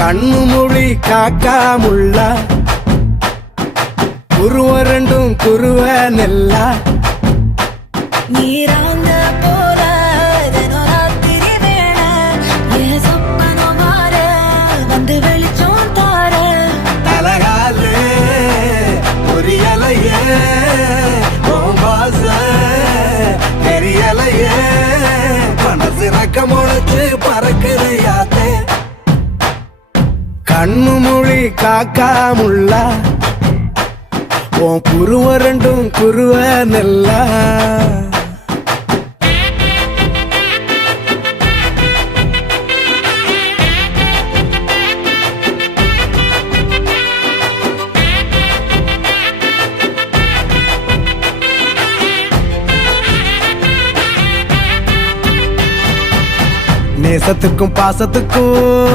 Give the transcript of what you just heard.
கண்ணு மொழி காக்காமுள்ள குருவ ரெண்டும் குருவ நெல்லா நீராங்க போல தினராத்திரி வேண என் சொப்பனம் மாற வந்து வெளிச்சம் தார தலகாலே பொரியலையே ஓம்பாச தெரியலையே மனசு ரக்க முளைச்சு பறக்குறையாத்தே கண்ணு மொழி காக்காமுள்ள உன் குருவ ரெண்டும் குருவ நெல்லா நேசத்துக்கும் பாசத்துக்கும்